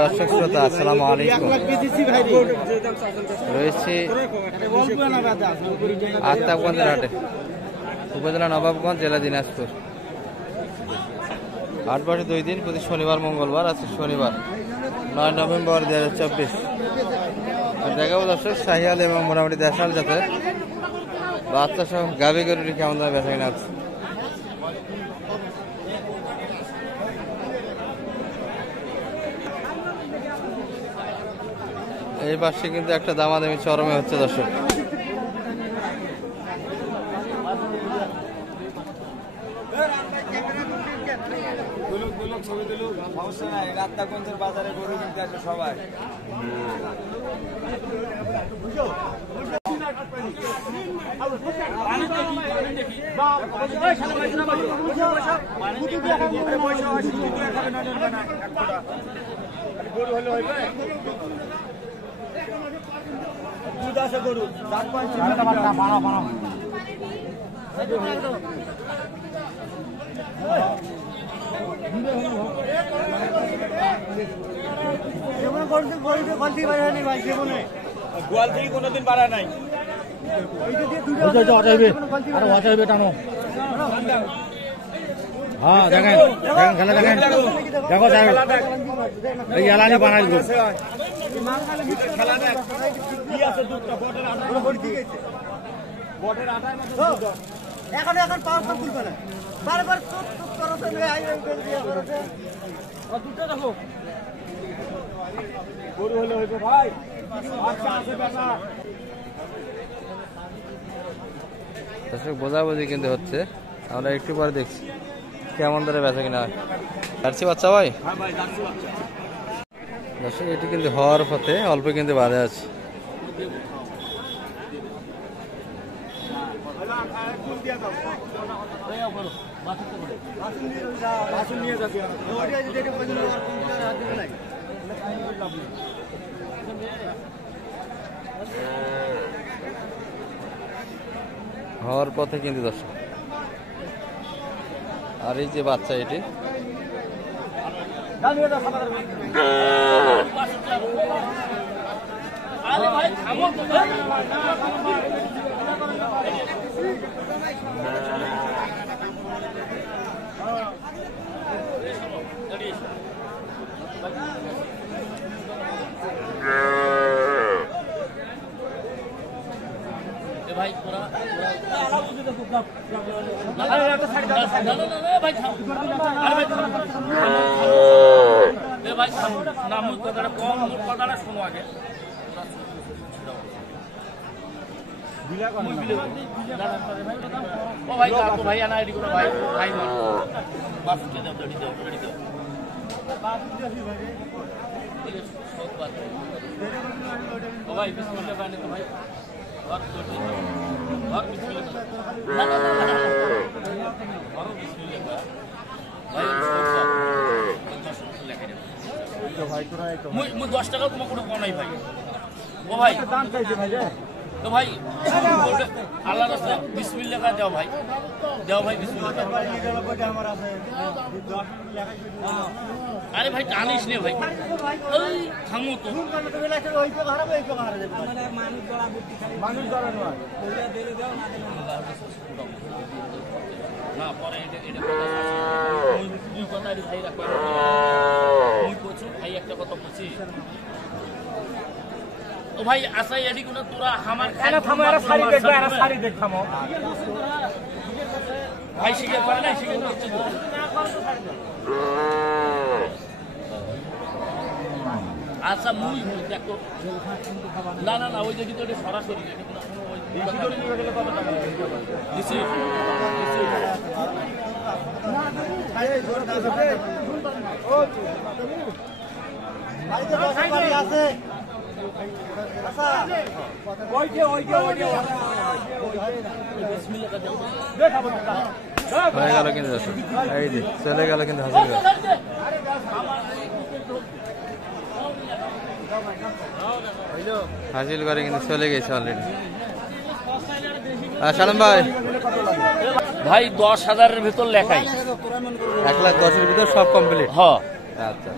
দর্শক শ্রোতা আসসালামু আলাইকুম। রয়েছে আফতাবগঞ্জের হাটে, উপজেলা নবাবগঞ্জ, জেলা দিনাজপুর। হাট বসে 2 দিন, প্রতি শনিবার মঙ্গলবার। আছে শনিবার 9 নভেম্বর 2024। দেখাবো দর্শক শাহিয়াল এবং মোটামুটি দেশাল জাতের বাচ্চা সহ গাভী গরুটি কেমন দামে বেচা কিনা আছে। এই পাশে কিন্তু একটা দামাদামি চরমে হচ্ছে দর্শক। বাজারে গরু কিনতে আসে সবাই। গরু হলে হইবে দুধ আছে গরু গোয়াল থেকে কোনোদিন বাড়া নাই। টানো হ্যাঁ দেখেন দেখেন খেলা দেখেন দেখো এই এলানি বানাই দেবো খেলা নেই কি আছে দুধটা বটের আটা বটের আটার মধ্যে এখন এখন পাওয়ার সব খুলবে না বারবার দুধটা দেখো গরু হলে হইবে ভাই। আচ্ছা আছে বেটা দর্শক বোঝাবুঝি কিন্তু হচ্ছে, আমরা একটু পরে দেখছি কেমন ধরে বেচা কিনা হয়। জার্সি বাচ্চা ভাই, দর্শক এটি কিন্তু হওয়ার পথে অল্প কিন্তু বাধা আছে। হওয়ার পথে কিন্তু দর্শক। আর এই যে বাচ্চা এটি মুই 10 টাকা তোমার কোনো কম নাই ভাই। ও ভাই দাম চাইছে ভাই রে। তো ভাই আল্লাহর রাস্তায় বিসমিল্লাহ করে দাও ভাই, দাও ভাই বিসমিল্লাহ। আরে ভাই টানিস নে ভাই, ওই থামো তো। মানুষ ধরানো না পরে এটা দুই কথা ভাই রাখো। মুই বলছি ভাই একটা কথা বলছি, ও ভাই আসাই এডি কোন তোরা আমার খানা থামো, আর সারি দেখবা, আর সারি দেখ থামো ভাই। শিখে পারে না, শিখে হচ্ছে আচ্ছা মুই দেখো না না না ওই যে ভিতরে সরাসরি দিছি আছে হয়ে গেল কিন্তু এই যে চলে গেল কিন্তু হাসিল করে কিন্তু চলে গেছে অলরেডি। সালাম ভাই, ভাই 10,000-এর ভিতর লেখাই, 1,10,000-এর ভিতর সব কমপ্লিট। হ্যাঁ আচ্ছা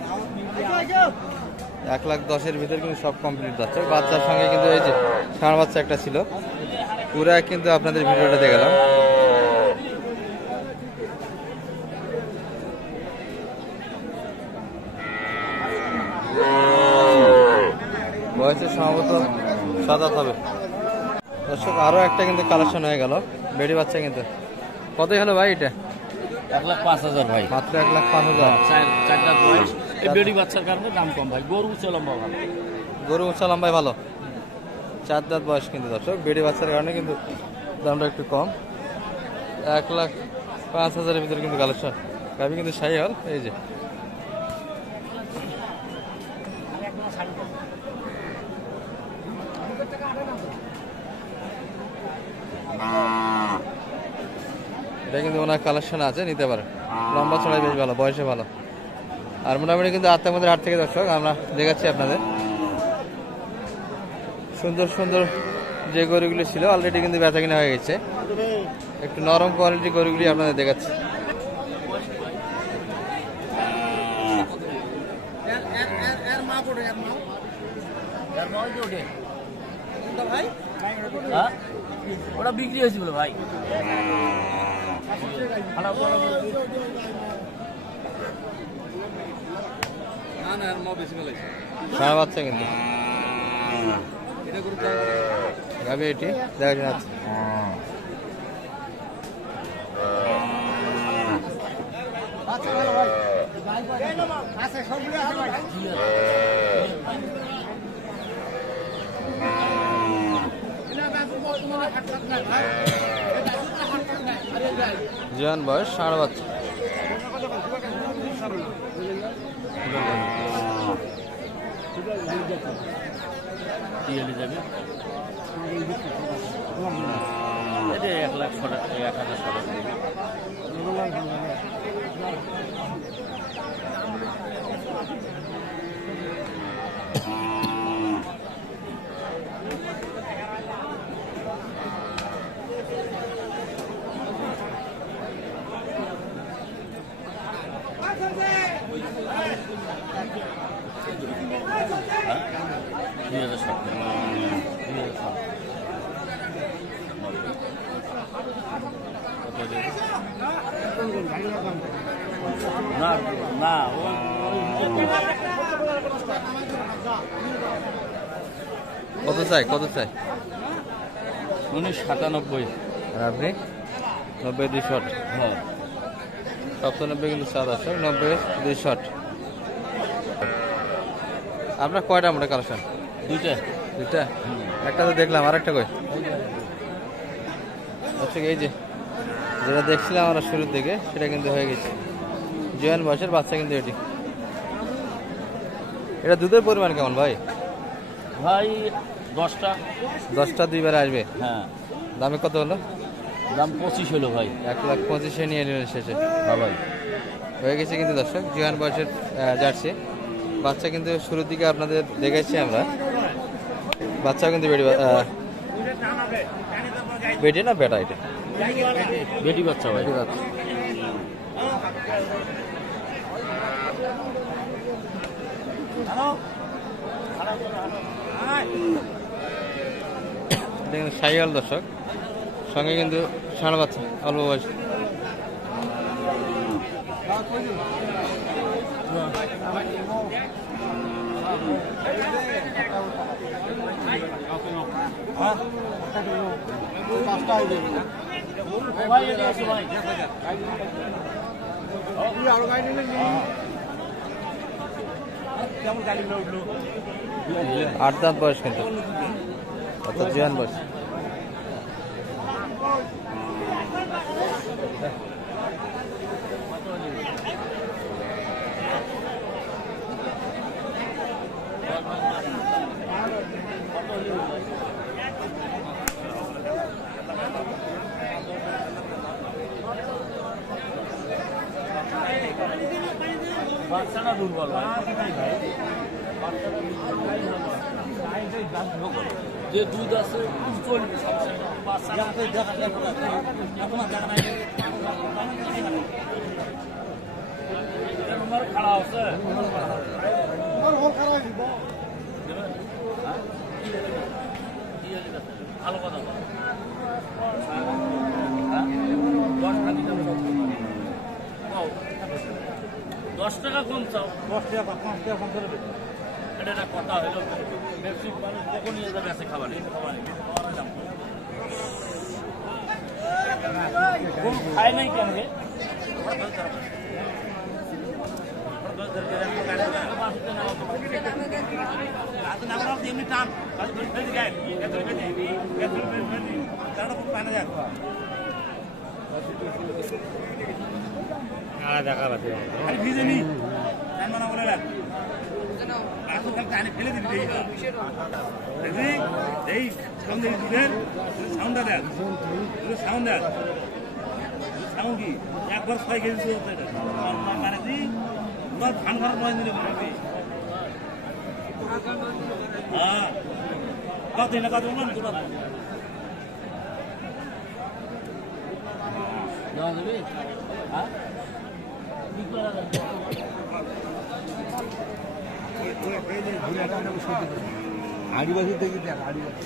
1,10,000 ভিতরে কিন্তু সব কমপ্লিট যাচ্ছে। বাচ্চার সঙ্গে কিন্তু এই যে ষাঁড় বাচ্চা একটা ছিল, পুরা কিন্তু আপনাদের ভিডিওটা দেখালাম। বয়সে সম্ভবত 7 হবে দর্শক। আরো একটা কিন্তু কালেকশন হয়ে গেল বেড়ি বাচ্চা। কিন্তু কত হলো ভাই এটা? 1,05,000 ভাই, মাত্র 1,05,000। চারটা বয়স। এই বেড়ি বাচ্চার কারণে দাম কম ভাই। গরু উঁচা লম্বা ভালো, গরু উঁচা লম্বায় ভালো। 4 দাঁত বয়স কিন্তু দর্শক। বেড়ি বাচ্চার কারণে কিন্তু দামটা একটু কম। 1,05,000 ভিতরে কিন্তু কালেকশন। গাবি কিন্তু শাহিওয়াল। এই যে এটা কিন্তু ওনার কালেকশন আছে, নিতে পারেন। লম্বা চড়াই বেশ ভালো, বয়সে ভালো। আর মোটামুটি কিন্তু আত্মার হাট থেকে দর্শক আমরা দেখাচ্ছি আপনাদের সুন্দর সুন্দর যে গরুগুলি ছিল অলরেডি কিন্তু বেচা কিনা হয়ে গেছে। একটু নরম কোয়ালিটি গরুগুলি আপনাদের দেখাচ্ছি। ওটা বিক্রি হয়েছিল ভাই। ষাঁড় বাচ্চা কিন্তু গাবি এটি দেখা যাচ্ছে। জোয়ান বয়স, ষাঁড় বাচ্চা। যাবে 2,000 না না কত চাই, কত চাই? 1997। আর আপনি 90 260। হ্যাঁ 97 কিন্তু 700, 90 260। আপনার কয়টা মোটা কালেকশন? দুইটা। একটা তো দেখলাম, আর একটা কই? আচ্ছা, এই যে যেটা দেখছিলাম আমরা শুরুর দিকে সেটা কিন্তু হয়ে গেছে। জোয়ান বয়সের বাচ্চা কিন্তু এটি। এটা দুধের পরিমাণ কেমন ভাই? ভাই 10টা 2বার আসবে। হ্যাঁ। দামে কত হলো? দাম 25 হলো ভাই। 1,25,000 নিয়ে নিলেন শেষে। হ্যাঁ ভাই হয়ে গেছে কিন্তু দর্শক জোয়ান বয়সের জার্সি বাচ্চা কিন্তু শুরুর দিকে আপনাদের দেখাচ্ছি আমরা। বাচ্চা কিন্তু বেটি না বেটা? এটা বেটি বাচ্চা ভাই। বেটি বাচ্চা। দেখুন শাহিওয়াল দর্শক, সঙ্গে কিন্তু ষাঁড় বাচ্চা অল্প বয়স। আট দাঁত বয়স কিন্তু, অর্থাৎ জোয়ান বয়স। বাচ্চাটা দুর্বল যে দুধ আছে চলবে খারাপ আছে। 10 টাকা কম চাও 10 টাকা 5 টাকা কম করে দেবে। এটা একটা কথা হলো ব্যবসায়িক মানুষ কখন নিয়ে যাবে আছে খাবার কোন খায় নাই কেন রে এমনি টান দেখা পাচ্ছে ভিজে নি মানা বলে না ফেলে দিবি এই সাউন্ড দেখ সাউন্ড দেখ সাউন্ড কি একবার 6 কেজি মানে ধান খারাপ নয় দিলে হ্যাঁ কত না কত বললাম দেওয়া যাবে হ্যাঁ কি করা যাবে আদিবাসী থেকে দেখ আদিবাসী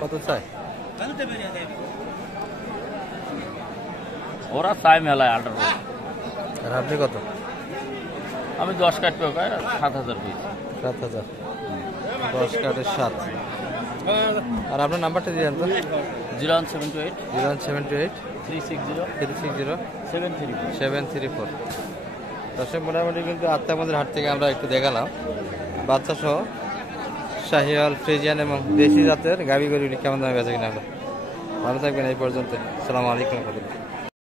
কত চাই? ওরা চাই মেলায় 18 আর আপনি কত? আমি 10 কাটবো 7000 পিস 7000 10 কাটে 7। আর আপনার নাম্বারটা দিয়ে দেন তো। 01728 078 360 360 734 734। দর্শক মোটামুটি কিন্তু আত্মামদের হাট থেকে আমরা একটু দেখালাম বাচ্চা সহ শাহিওয়াল, ফ্রিজিয়ান এবং দেশি জাতের গাভী গরুগুলি কেমন দামে বেচা কিনা হলো। ভালো থাকবেন এই পর্যন্ত। আসসালামু আলাইকুম।